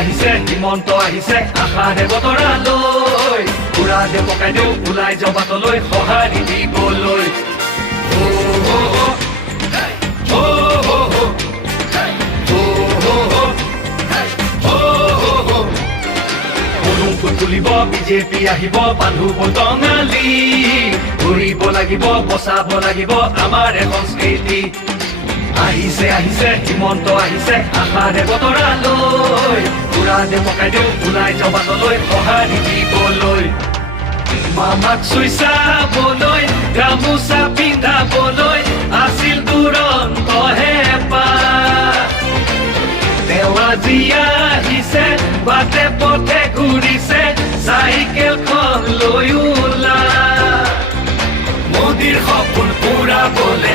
আহিছে হিমন্ত আহিছে আশাৰে বতৰালৈ পুৰা দে পকাই দিওঁ ওলাই যাওঁ বাটলৈ সঁহাৰি দিবলৈ তুলিব বিজেপি আহিব বান্ধু বটঙালী ঘূৰিব লাগিব বচাব লাগিব আমাৰ সংস্কৃতি আহিছে আহিছে হিমন্ত আহিছে আশাৰে বতৰালৈ পুৰা দে পকাই দিওঁ ওলাই যাওঁ বাটলৈ সঁহাৰি দিবলৈ মামাক চুই চাবলৈ গামোচা পিন্ধাবলৈ আছিল দুৰন্ত হেঁপাহ তেওঁ আজি আহিছে বাটে পথে ঘূৰিছে চাইকেলখন লৈ ওলা মোদীৰ সপোন পুৰাবলে